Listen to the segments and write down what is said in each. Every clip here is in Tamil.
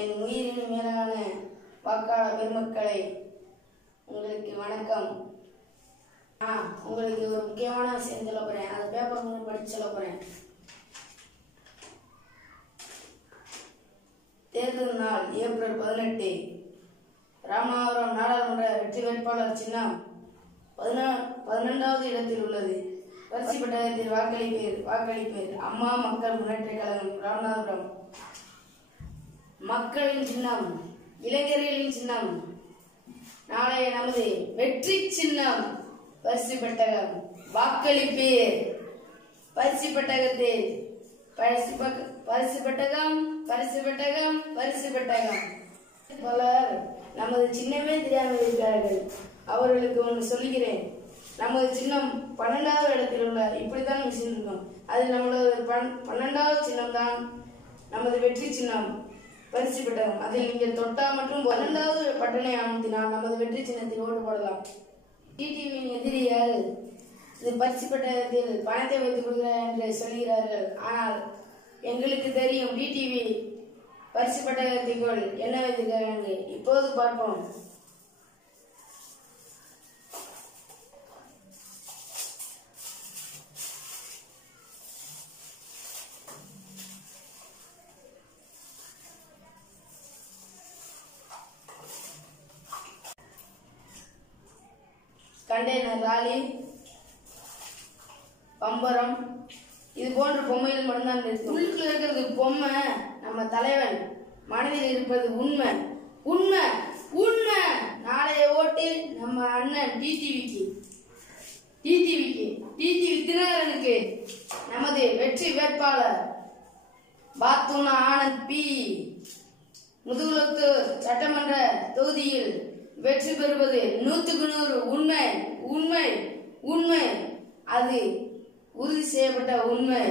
என் உயிரின் மேலான வாக்காள பெருமக்களை உங்களுக்கு வணக்கம். ஆ உங்களுக்கு ஒரு முக்கியமான விஷயம் சொல்ல போறேன். அந்த பேப்பர் மூலம் படிச்சு சொல்ல போறேன். தேர்தல் நாள் ஏப்ரல் பதினெட்டு. ராமநாதபுரம் நாடாளுமன்ற வெற்றி வேட்பாளர் சின்னம் பதினா பதினெண்டாவது இடத்தில் உள்ளது. வரிசை பெட்டகத்தில் வாக்களிப்பேர் வாக்களிப்பேர். அம்மா மக்கள் முன்னேற்ற கழகம் ராமநாதபுரம். மக்களின் சின்னம் இளைஞர்களின் சின்னம். நாளைய நமது வெற்றி சின்னம் பரிசு பெட்டகம் வாக்களிப்பேர். பரிசு பெட்டகத்தில் பரிசு பக்க- பரிசு பெட்டகம் பரிசு பெட்டகம் பரிசு பெட்டகம் பலர் நமது சின்னமே தெரியாமல் இருக்கிறார்கள். அவர்களுக்கு ஒன்று சொல்கிறேன் நமது சின்னம் பன்னெண்டாவது இடத்தில் உள்ள இப்படித்தான் மிஷின் இருக்கும் அது நம்மளோட பன் பன்னெண்டாவது சின்னம் தான் நமது வெற்றி சின்னம். பரிசு பெட்டகம் அதில் நீங்கள் தொட்டா மற்றும் பன்னெண்டாவது பட்டனை அமர்த்தினால் நமது வெற்றி சின்னத்தில் ஓட்டு போடலாம். டிடிவியின் எதிரிகள் இது பரிசு பெட்டகத்தில் பணத்தை வைத்துக் கொடுக்கிறார் என்று சொல்கிறார்கள். ஆனால் எங்களுக்கு தெரியும் டிடிவி பரிசு பெட்டகத்திற்குள் என்ன வைத்திருக்கிறார்கள் என்று. இப்போது பார்ப்போம். கண்டெய்னர் லாலி பம்பரம் இது போன்ற பொம்மைகள் மட்டும்தான் இருக்கு உள்ளுக்குள்ள இருக்கிறது பொம்மை நம்ம தலைவன் மனதில் இருப்பது உண்மை. உண்மை உண்மை. நாளைய ஓட்டு நம்ம அண்ணன் டிடிவிக்கு டிடிவிக்கு டிடிவி தினகரனுக்கு நமது வெற்றி வேட்பாளர் பாத்துனா ஆனந்த் பி. முதுகுலத்து சட்டமன்ற தொகுதியில் வெற்றி பெறுவது நூற்றுக்கு நூறு உண்மை உண்மை உண்மை. அது உறுதி செய்யப்பட்ட உண்மை.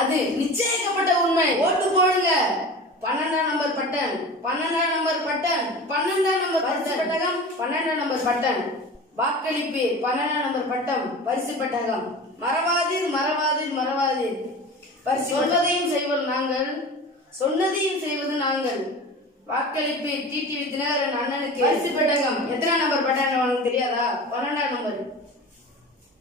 அது நிச்சயிக்கப்பட்ட உண்மை. ஓட்டு போடுங்க. பன்னெண்டாம் நம்பர் பட்டன் பன்னெண்டாம் நம்பர் பட்டன் பன்னெண்டாம் நம்பர் பரிசு பட்டகம் பன்னெண்டாம் நம்பர் பட்டன். வாக்களிப்பு பன்னெண்டாம் நம்பர் பட்டம் பரிசு பட்டகம். மறவாதீர் மறவாதீர் மறவாதீர். பரிசு சொன்னதையும் செய்வது நாங்கள் சொன்னதையும் செய்வது நாங்கள். வாக்களிப்பு டிடிவி தினகரன் அண்ணனுக்கு. பரிசு பெட்டகம். எத்தனை நம்பர் பட்டன் உனக்கு தெரியாதா? பன்னெண்டாம் நம்பர்.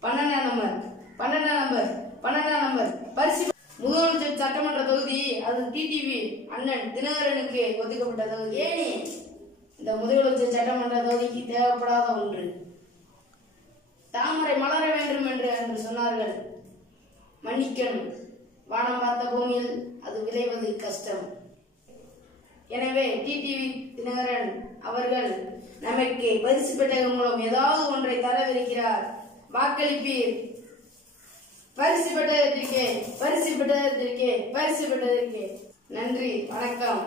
பன்னெண்டாம் நம்பர். பன்னெண்டாம் நம்பர். பன்னெண்டாம் நம்பர். பரிசு முதலமைச்சர் சட்டமன்ற தொகுதி அது டிடிவி அண்ணன் தினகரனுக்கு ஒதுக்கப்பட்ட தொகுதி. ஏனே? இந்த முதலமைச்சர் சட்டமன்ற தொகுதிக்கு தேவைப்படாத ஒன்று. தாமரை மலர வேண்டும் என்று என்று சொன்னார்கள். மன்னிக்கணும். வானம் பார்த்த பூமியில் அது விளைவது கஷ்டம். எனவே டிடிவி தினகரன் அவர்கள் நமக்கு பரிசு பெட்டகம் மூலம் ஏதாவது ஒன்றை தரவிருக்கிறார். வாக்களிப்பீர். பரிசு பெட்டகத்திற்கே பரிசு பெட்டகத்திற்கே பரிசு பெட்டதற்கு நன்றி வணக்கம்.